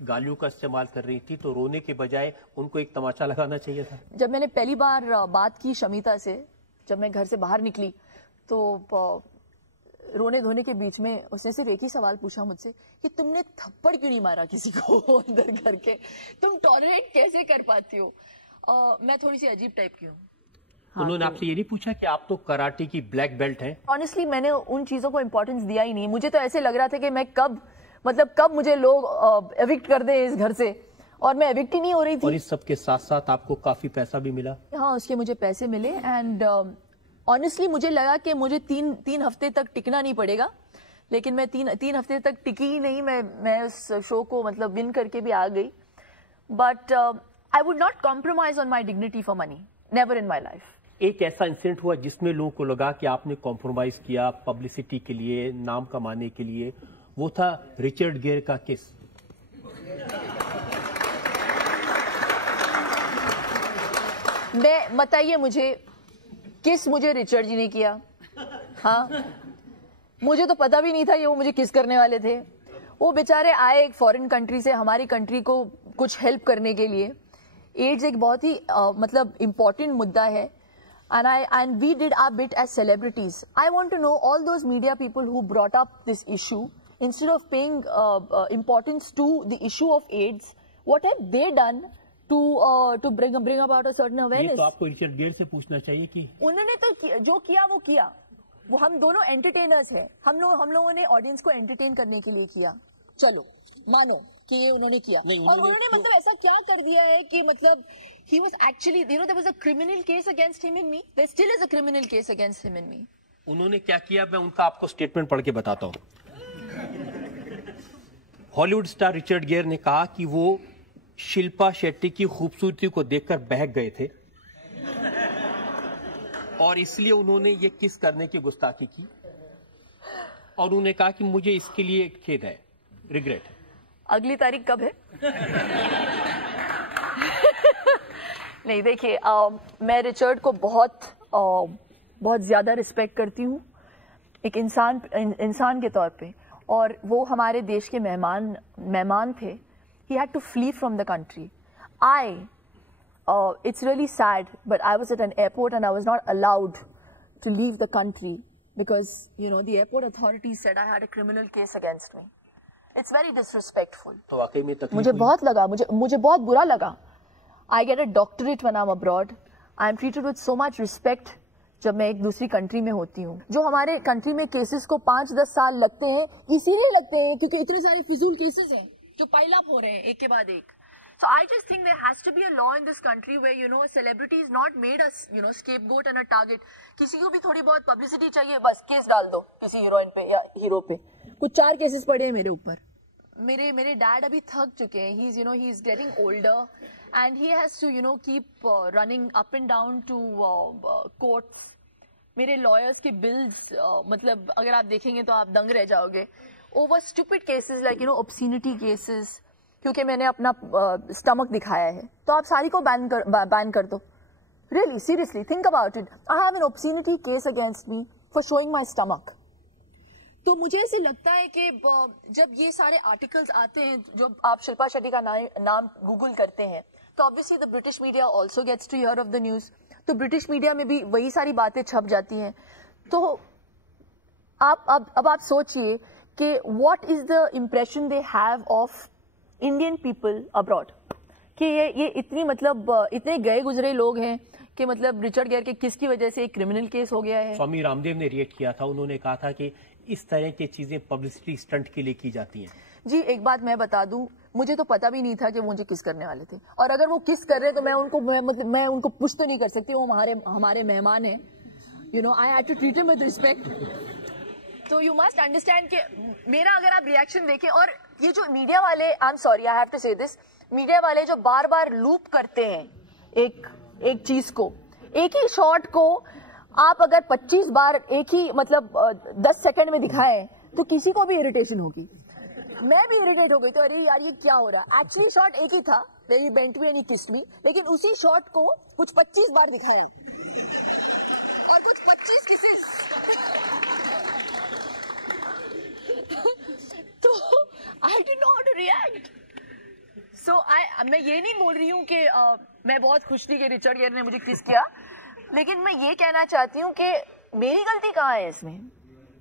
गालियों का इस्तेमाल कर रही थी, तो रोने के बजाय उनको एक तमाचा लगाना चाहिए था। जब मैंने पहली बार बात की शमिता से, जब मैं घर से बाहर निकली, तो रोने धोने के बीच में उसने सिर्फ एक ही सवाल पूछा मुझसे कि तुमने थप्पड़ क्यों नहीं मारा किसी को अंदर करके, तुम टॉलरेट कैसे कर पाती हो? मैं थोड़ी सी अजीब टाइप की हूँ। उन्होंने आपसे ये नहीं पूछा कि आप तो कराटे की ब्लैक बेल्ट हैं? ऑनेस्टली मैंने उन चीजों को इम्पोर्टेंस दिया ही नहीं। मुझे तो ऐसे लग रहा था कि मैं कब मुझे लोग एविक्ट कर दे इस घर से, और मैं एविक्ट ही नहीं हो रही थी। और इस सब के साथ साथ आपको काफी पैसा भी मिला? हाँ, उसके मुझे पैसे मिले, एंड ऑनेस्टली मुझे लगा कि मुझे तीन हफ्ते तक टिकना नहीं पड़ेगा, लेकिन मैं तीन हफ्ते तक टिकी ही नहीं। मैं उस शो को मतलब विन करके भी आ गई। But I would not compromise on my dignity for money, never in my life. एक ऐसा इंसिडेंट हुआ जिसमें लोगों को लगा कि आपने कॉम्प्रोमाइज किया पब्लिसिटी के लिए, नाम कमाने के लिए, वो था रिचर्ड गेयर का केस। बताइए मुझे, किस मुझे रिचर्ड जी ने किया? हाँ, मुझे तो पता भी नहीं था ये वो मुझे किस करने वाले थे। वो बेचारे आए एक फॉरेन कंट्री से हमारी कंट्री को कुछ हेल्प करने के लिए। एड्स एक बहुत ही मतलब इम्पोर्टेंट मुद्दा है, and we did our bit as celebrities. I want to know all those media people who brought up this issue, instead of paying importance to the issue of AIDS, what have they done to bring about a certain awareness? ये तो आपको Richard gear से पूछना चाहिए कि उन्होंने तो जो किया वो किया। वो हम दोनों एंटरटेनर्स हैं, हम लोगों ने ऑडियंस को एंटरटेन करने के लिए किया। चलो मानो कि ये उन्होंने किया, और उन्होंने मतलब ऐसा क्या कर दिया है कि मतलब he was actually, you know, there was a criminal case against him and me. There still is a criminal case against him and me. उन्होंने क्या किया, मैं उनका आपको स्टेटमेंट पढ़ के बताता हूँ। हॉलीवुड स्टार रिचर्ड गेयर ने कहा कि वो शिल्पा शेट्टी की खूबसूरती को देखकर बहक गए थे, और इसलिए उन्होंने ये किस करने की गुस्ताखी की, और उन्होंने कहा कि मुझे इसके लिए खेद है, रिग्रेट है। अगली तारीख कब है? नहीं, देखिए, मैं रिचर्ड को बहुत ज्यादा रिस्पेक्ट करती हूँ एक इंसान के तौर पे, और वो हमारे देश के मेहमान थे। He had to flee from the country. It's really sad, but I was at an airport and I was not allowed to leave the country because, you know, the airport authorities said I had a criminal case against me. It's very disrespectful. तो वाकई में तकलीफ मुझे बहुत लगा, मुझे बहुत बुरा लगा। I get a doctorate when I'm abroad. I'm treated with so much respect जब मैं एक दूसरी कंट्री में होती हूँ। जो हमारे कंट्री में केसेस को 5-10 साल लगते हैं, इसीलिए लगते हैं क्योंकि इतने सारे फिजूल केसेस हैं जो पाइल अप हो रहे हैं एक के बाद एक। So I just think there has to be a law in this country where, you know, a celebrity is not made a, you know, scapegoat and a target. किसी को भी थोड़ी बहुत पब्लिसिटी चाहिए, बस केस डाल दो किसी हीरोइन पे या हीरो पे। कुछ 4 केसेस पड़े हैं मेरे ऊपर। मेरे डैड अभी थक चुके हैं। He's, you know, he's getting older and he has to, you know, keep running up and down to courts. मेरे लॉयर्स के बिल्स मतलब अगर आप देखेंगे तो आप दंग रह जाओगे। Over stupid cases like, you know, obscenity cases, क्योंकि मैंने अपना स्टमक दिखाया है तो आप सारी को बैन कर दो। Really seriously think about it. I have an obscenity case against me for showing my stomach. तो मुझे ऐसे लगता है कि जब ये सारे आर्टिकल्स आते हैं, जब आप शिल्पा शेट्टी का नाम गूगल करते हैं, तो obviously the British media also gets to hear of the news. तो ब्रिटिश मीडिया में भी वही सारी बातें छप जाती हैं। तो अब आप सोचिए कि what is the impression they have of Indian people abroad, कि ये इतनी मतलब इतने गए गुजरे लोग हैं कि मतलब रिचर्ड गेयर के किस की वजह से एक क्रिमिनल केस हो गया है। स्वामी रामदेव ने रिएक्ट किया था, उन्होंने कहा था कि इस तरह की चीजें पब्लिसिटी स्टंट के लिए की जाती हैं। जी, एक बात मैं बता दूं, मुझे तो पता भी नहीं था कि मुझे किस करने वाले थे, और अगर वो किस कर रहे तो मैं उनको पुश तो नहीं कर सकती। वो हमारे मेहमान हैं, you know, I had to treat him with respect. तो यू मस्ट अंडरस्टैंड कि मेरा अगर आप रिएक्शन देखें, और ये जो मीडिया वाले, I am sorry I have to say this, media वाले जो बार बार लूप करते हैं एक चीज को, एक ही शॉट को आप अगर 25 बार एक ही मतलब 10 सेकंड में दिखाएं तो किसी को भी इरिटेशन होगी। मैं भी इरिटेट हो गई, तो अरे यार ये क्या हो रहा है। एक्चुअली शॉट एक ही था, very bent me and he kissed me, लेकिन उसी शॉट को कुछ 25 बार दिखाया और कुछ 25 किसेस। तो I didn't know how to react. मैं ये नहीं बोल रही हूँ कि मैं बहुत खुश थी कि रिचर्ड गियर ने मुझे किस किया, लेकिन मैं ये कहना चाहती हूँ कि मेरी गलती कहाँ है इसमें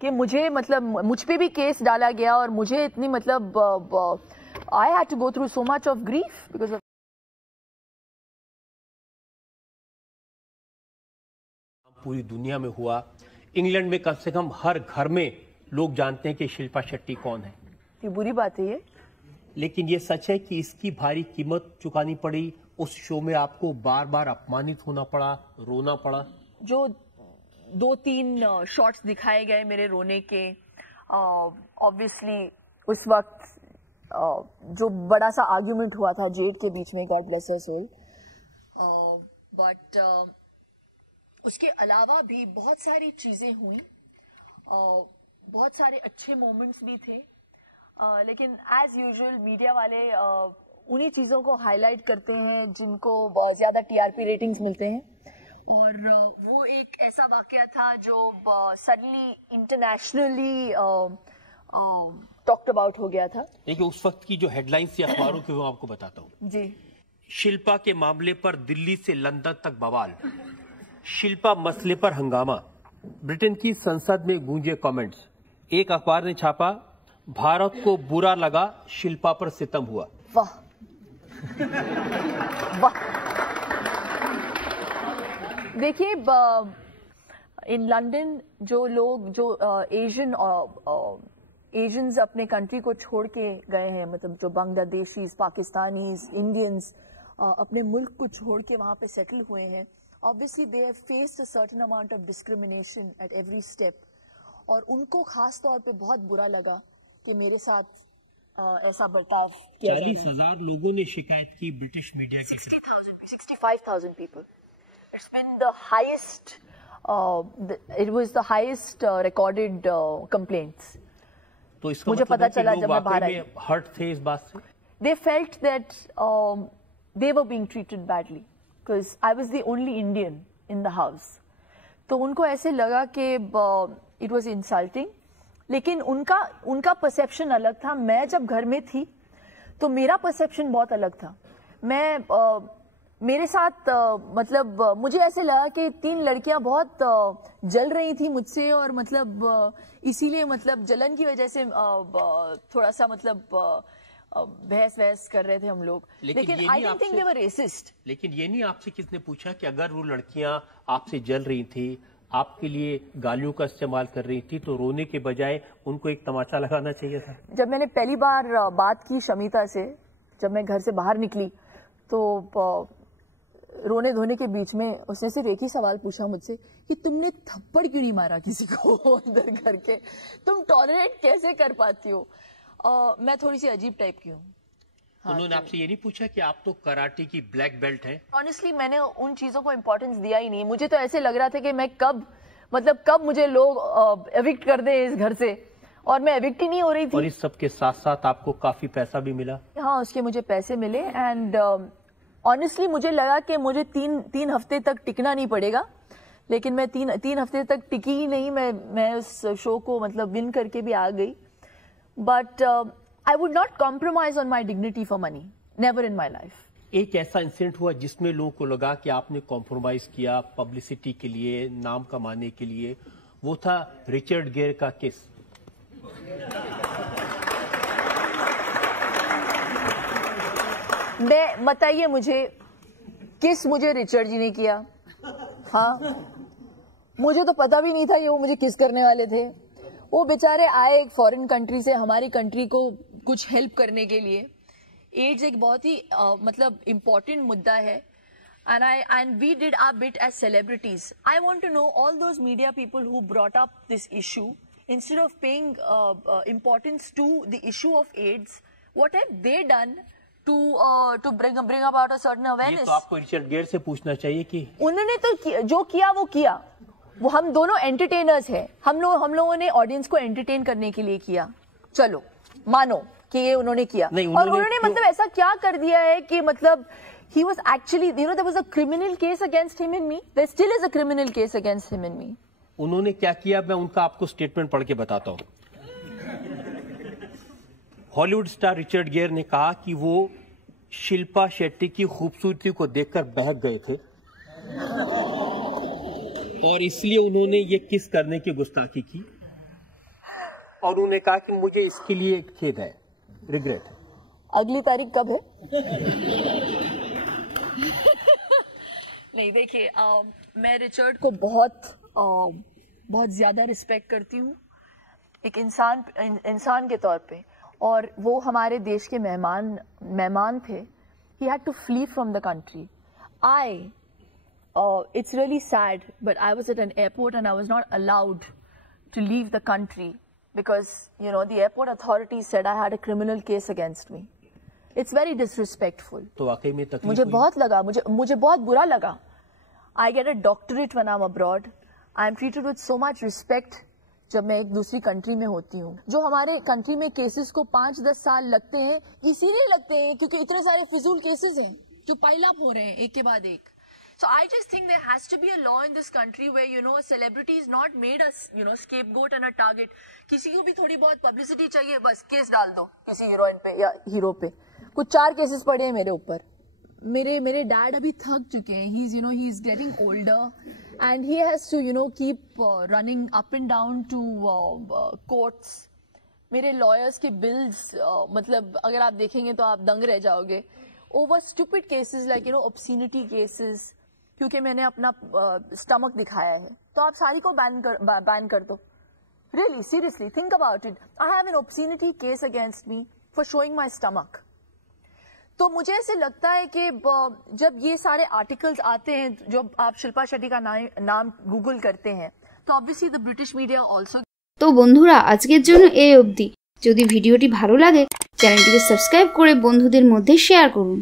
कि मुझे मतलब मुझ पे भी केस डाला गया और मुझे इतनी मतलब I had to go through so much of grief because of. पूरी दुनिया में हुआ, इंग्लैंड में कम से कम हर घर में लोग जानते हैं कि शिल्पा शेट्टी कौन है। ये बुरी बात है ये, लेकिन ये सच है कि इसकी भारी कीमत चुकानी पड़ी। उस शो में आपको बार बार अपमानित होना पड़ा, रोना पड़ा। जो 2-3 शॉट्स दिखाए गए मेरे रोने के, ऑब्वियसली उस वक्त जो बड़ा सा आर्ग्यूमेंट हुआ था जेड के बीच में, God bless her soul, but उसके अलावा भी बहुत सारी चीजें हुई, बहुत सारे अच्छे मोमेंट्स भी थे, लेकिन एज यूजुअल मीडिया वाले उन्हीं चीजों को हाईलाइट करते हैं जिनको बहुत ज्यादा टीआरपी रेटिंग्स मिलते हैं, और वो एक ऐसा वाकया था जो सडनली इंटरनेशनली टॉक्ड अबाउट हो गया था। देखिए उस वक्त की जो हेडलाइंस थी अखबारों की वो आपको बताता हूँ जी। शिल्पा के मामले पर दिल्ली से लंदन तक बवाल, शिल्पा मसले पर हंगामा, ब्रिटेन की संसद में गूंजे कमेंट्स। एक अखबार ने छापा, भारत को बुरा लगा, शिल्पा पर सितम हुआ। वाह वाह। देखिए इन लंदन जो लोग जो एशियंस अपने कंट्री को छोड़ के गए हैं, मतलब जो बांग्लादेशीज, पाकिस्तानीज, इंडियंस अपने मुल्क को छोड़ के वहां पे सेटल हुए हैं, obviously they have faced a certain amount of discrimination at every step, और उनको खास तौर पे बहुत बुरा लगा कि मेरे साथ ऐसा बर्ताव किया। 40,000 लोगों ने शिकायत की ब्रिटिश मीडिया की। 65,000 people. It's been the highest, it was the highest recorded complaints. तो इसका मुझे पता चला जब मैं बाहर आई। हर्ट थे इस बात से। They felt that they were being treated badly because I was the only Indian in the house. तो उनको ऐसे लगा कि it was insulting, लेकिन उनका परसेप्शन अलग था। मैं जब घर में थी तो मेरा परसेप्शन बहुत अलग था। मैं मेरे साथ मतलब मुझे ऐसे लगा कि 3 लड़कियां बहुत जल रही थी मुझसे, और मतलब इसीलिए मतलब जलन की वजह से थोड़ा सा मतलब बहस कर रहे थे हम लोग, लेकिन I don't think they were racist. लेकिन ये नहीं आपसे किसने पूछा कि अगर वो लड़कियां आपसे जल रही थी, आपके लिए गालियों का इस्तेमाल कर रही थी, तो रोने के बजाय उनको एक तमाचा लगाना चाहिए था? जब मैंने पहली बार बात की शमिता से, जब मैं घर से बाहर निकली, तो रोने धोने के बीच में उसने सिर्फ एक ही सवाल पूछा मुझसे कि तुमने थप्पड़ क्यों नहीं मारा किसी को अंदर करके, तुम टॉलरेट कैसे कर पाती हो? मैं थोड़ी सी अजीब टाइप की हूँ। उन्होंने आपसे ये नहीं पूछा कि आप तो कराटे की ब्लैक बेल्ट हैं? ऑनेस्टली मैंने उन चीजों को इम्पोर्टेंस दिया ही नहीं। मुझे तो ऐसे लग रहा था कि मैं कब मुझे लोग एविक्ट कर दे इस घर से, और मैं एविक्ट ही नहीं हो रही थी। और इस सब के साथ साथ आपको काफी पैसा भी मिला? हाँ, उसके मुझे पैसे मिले, एंड ऑनेस्टली मुझे लगा कि मुझे तीन हफ्ते तक टिकना नहीं पड़ेगा, लेकिन मैं तीन हफ्ते तक टिकी ही नहीं। मैं उस शो को मतलब विन करके भी आ गई, but I would not compromise on my dignity for money. Never in my life. एक ऐसा इंसिडेंट हुआ जिसमें लोगों को लगा कि आपने कॉम्प्रोमाइज किया पब्लिसिटी के लिए, नाम कमाने के लिए, वो था रिचर्ड गियर का केस। बताइए मुझे, किस मुझे रिचर्ड जी ने किया? हाँ, मुझे तो पता भी नहीं था ये वो मुझे किस करने वाले थे। वो बेचारे आए एक फॉरेन कंट्री से हमारी कंट्री को कुछ हेल्प करने के लिए। एड्स एक बहुत ही मतलब इम्पोर्टेंट मुद्दा है, and we did our bit as celebrities. I want to know all those media people who brought up this issue, instead of paying importance to the issue of AIDS, what have they done to bring about a certain awareness? ये तो आपको Richard gear से पूछना चाहिए कि उन्होंने तो जो किया वो किया। वो हम दोनों एंटरटेनर्स हैं, हम लोगों ने ऑडियंस को एंटरटेन करने के लिए किया। चलो मानो कि ये उन्होंने किया, और उन्होंने मतलब ऐसा क्या कर दिया है कि मतलब he was actually, you know, there was a criminal case against him and me. There still is a criminal case against him and me. उन्होंने क्या किया, मैं उनका आपको स्टेटमेंट पढ़ के बताता हूँ। हॉलीवुड स्टार रिचर्ड गियर ने कहा कि वो शिल्पा शेट्टी की खूबसूरती को देखकर बहक गए थे और इसलिए उन्होंने ये किस करने की गुस्ताखी की और उन्होंने कहा कि मुझे इसके लिए खेद है, रिग्रेट है। अगली तारीख कब है? नहीं, देखिए, मैं रिचर्ड को बहुत ज्यादा रिस्पेक्ट करती हूँ एक इंसान के तौर पे, और वो हमारे देश के मेहमान थे। He had to flee from the country. It's really sad, but I was at an airport and I was not allowed to leave the country because, you know, the airport authorities said I had a criminal case against me. It's very disrespectful. तो वाकई में तकलीफ मुझे बहुत लगा, मुझे बहुत बुरा लगा. I get a doctorate when I'm abroad. I'm treated with so much respect जब मैं एक दूसरी कंट्री में होती हूँ. जो हमारे कंट्री में केसेस को 5-10 साल लगते हैं, इसीलिए लगते हैं क्योंकि इतने सारे फिजूल केसेस हैं जो पाइल अप हो रहे हैं एक के बाद एक. So I just think there has to be a law in this country where, you know, a celebrity is not made a, you know, scapegoat and a target. किसी को भी थोड़ी बहुत पब्लिसिटी चाहिए, बस केस डाल दो किसी हीरोइन पे या हीरो पे. कुछ 4 केसेस पड़े हैं मेरे ऊपर. मेरे डैड अभी थक चुके हैं. he is getting older and he has to, you know, keep running up and down to courts. मेरे lawyers के bills, मतलब अगर आप देखेंगे तो आप दंग रह जाओगे. Over stupid cases like, you know, obscenity cases, क्योंकि मैंने अपना स्टमक दिखाया है, तो आप सारी को बैन कर दो. Really, seriously, think about it. I have an obscenity case against me for showing my stomach. तो मुझे ऐसे लगता है कि जब ये सारे आर्टिकल्स आते हैं, जब आप शिल्पा शेट्टी का नाम गूगल करते हैं, तो obviously the British media also. तो বন্ধুরা, আজকের জন্য এই অবধি. যদি ভিডিওটি ভালো লাগে চ্যানেলটিকে সাবস্ক্রাইব করে বন্ধুদের মধ্যে শেয়ার করুন.